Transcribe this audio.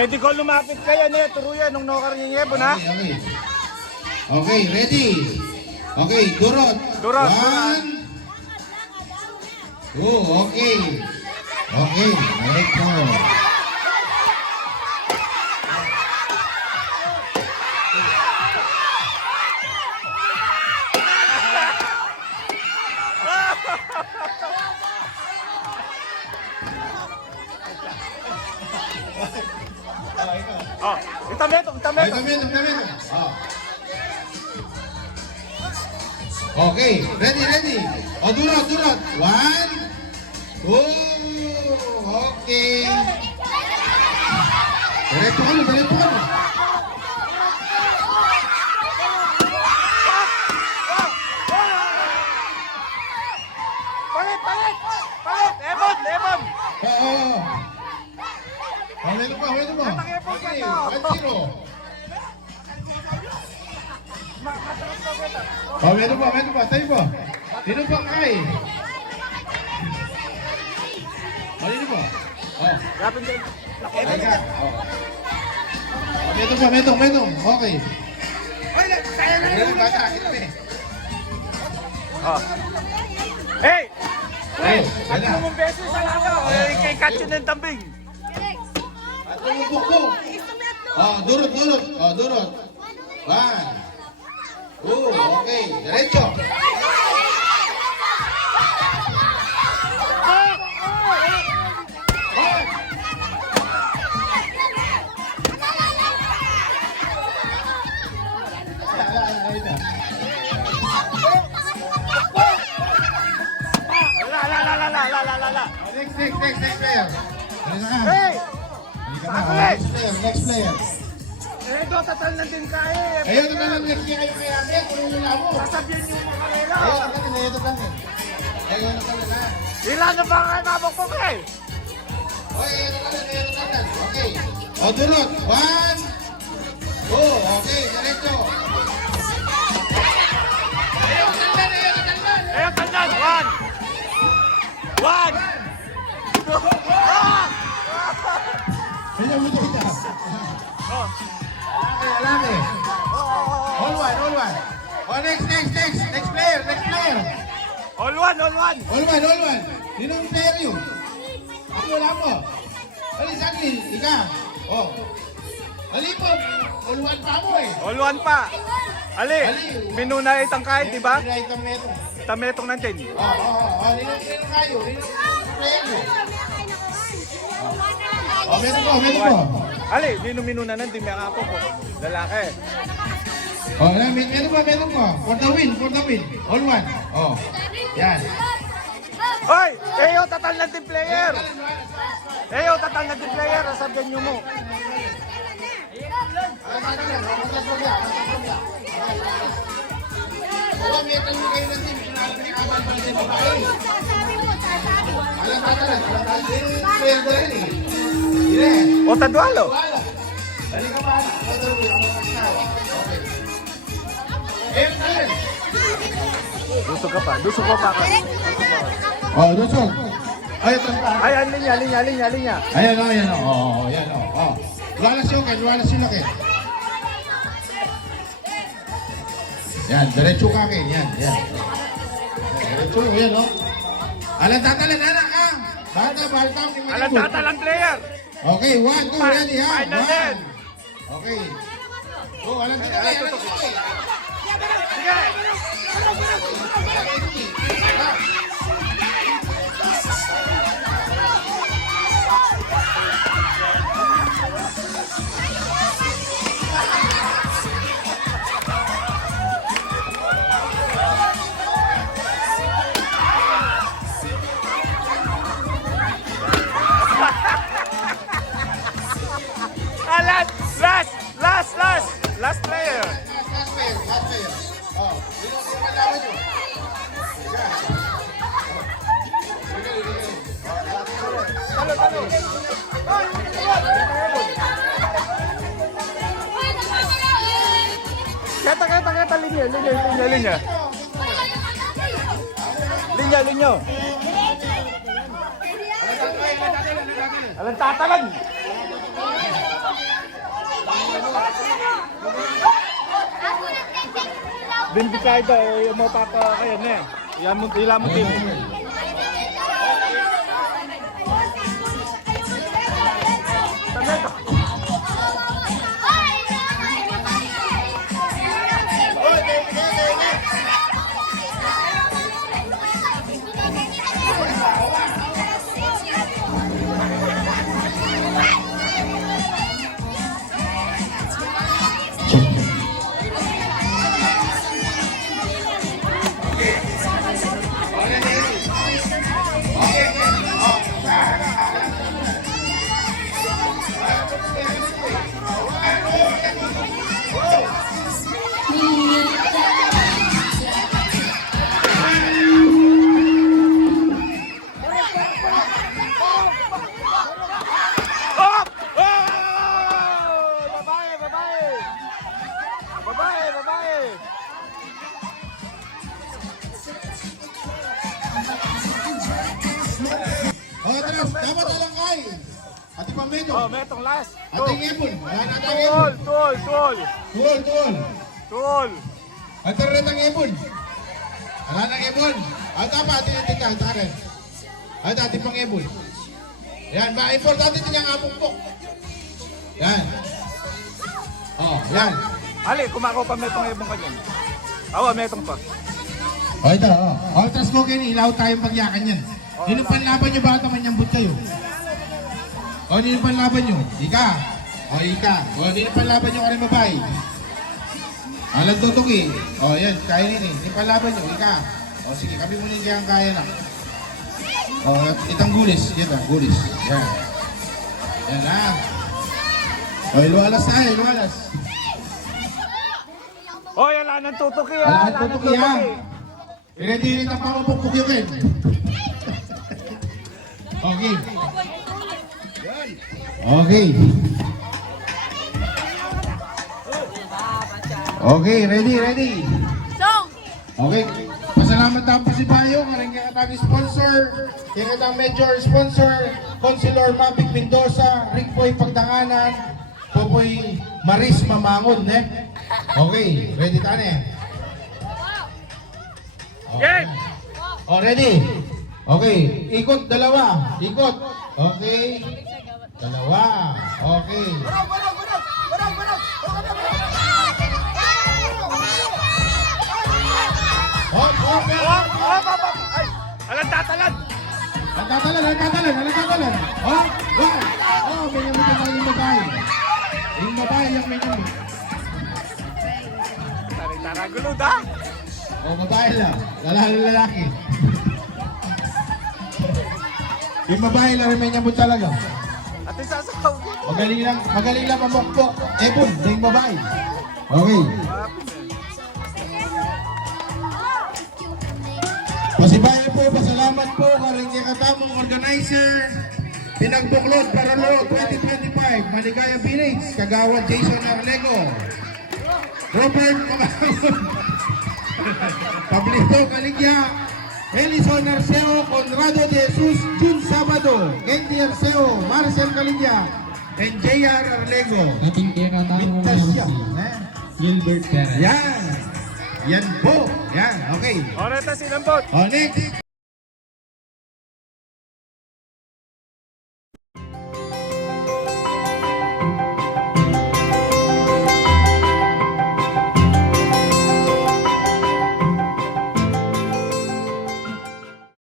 Pwede ko lumapit kayo niya, turuyan nung nokar niya yebon ha? Okay. Okay, ready? Okay, durot. Durot. 1, 2, okay. Okay, let's go. Oh, itameto. Oh. Okay, ready. Oh, durot. 1, 2, okay. Diretso ka. Palit! Ebon! Oo. Oh, meron pa. Okay, 1-0. Oh, meron pa. Tayo po. Sino po kay? Sino po? Oh. Lapin dyan. Teka. Oh. Metong. Okay. Meron bata. Kita mo eh. Oh. Hey! Oh, At lumang beses sa lasa. Kay Katsin ng tambing. At lumubok. Oh, durot. Oh, durot. 1, 2, okay. Diretso. La. Next player. Hey! Next player. Ito, tatal na din tayo eh. Ayun na lang next player kayo kaya ate. Kung yun na mo. Sasabihin niyo mga karela. Ayun na lang. Ilan na ba kayo mabok ko kay? Okay. O, durot. 1, 2, okay. Diretso. Ayun, tandan. 1. Kanya mo kita. Alake. All one. O, next player. All one. All one. Sinong player yun? Ako wala mo. Sagli. Ika. O. Alipod. All one pa mo eh. All one pa. Ali, minuna itang kahit, di ba? Itang meron. Tametong natin. Ninong kayo. Player mo. Meron po. Ali, minuna natin, may ako po. Lalaki. Meron po. For the win. All one. Yan. Hoy! Eyo, tatal natin player! Sabihan nyo mo. O, tadwalo. Dusog ka pa. Oh, dusog. Ay, linya. Ayan. Wala sila kayo. Yan, diretso ka akin. Yan. Diretso, yan o. Alang tatalan, anak ka. Balta. Alang tatalang player. Okay, 1, 2, ready ha. Final din. Okay. Alang tatalan. Sige. Last player. Oh, Talo. Kata linya. Linya. Alang tatalan. Bindicayda, yung mga papa kayo na eh. Ilan mo team. Oh! Oh! Babae! Atras, dapat alangkay. Ati Pamedyo. Oh, metong last. Ati Ngipon. Wala na tayong Ngipon. Tuol. Tuol. Ati rin ang Ngipon. Wala na Ngipon. At dapat ati tika. At ati pang Ngipon. Yan, importante din yung apukpok. Yan. Oh, yan. Ali, kumako pa metong ibong kanyan. Awa, metong pa. O ito, o. O, tas ko kayo, ilaw tayong pagyakan yan. Nino panlaban nyo, baka manyambot kayo. O, nino panlaban nyo? Ika. O, nino panlaban nyo ka rin mabay. Alam tutuki. O, yan, kaya nini. Nino panlaban nyo, ika. O, sige, kami muna yung kaya na. O, itang gulis. Yan lang, gulis. Yan. Yan lang. O, iluwalas tayo, iluwalas. Oh, yan lang ang tutuki ha. Wala ang tutuki ha. Pinadirit ang pangapukpuk yun eh. Okay. Okay. Okay, ready. Okay. Pasalamat tayo po si Bayo, karing kakatang sponsor, kakatang major sponsor, Consular Mavic Mendoza, Rick Boy Pagdanganan, Popoy Maris Mamangon, eh. Okay, ready tayo eh. Okay. Oh, ready? Okay, ikot dalawa. Ikot. Okay. Dalawa. Okay. Hop. Ay, alang tatalan. Ang tatalan. Oh, wow. Oh, may namit na yung babae. Yung babae yung may namit. Taragulo da. Oh, babae lang. Lalaki. Yung babae lang may namit talaga. At isasaw. Magaling lang mamokpo. Ebon, yung babae. Okay. Pasibayan po, pasalamat po karing katamong organizer. Pinagbuklod para lo 2025. Maligaya Village, Kagawad Jason Arlego. Robert Mamangon. Pablito Caligya. Elison Arceo, Conrado de Jesus, Jun Sabado, Gendy Arceo, Marcel Caligya, and J.R. Arlego. Ating kinatawag Mintas siya. Gilbert Perez. Yan po. Yan, okay. Oreta sinambot. O, next.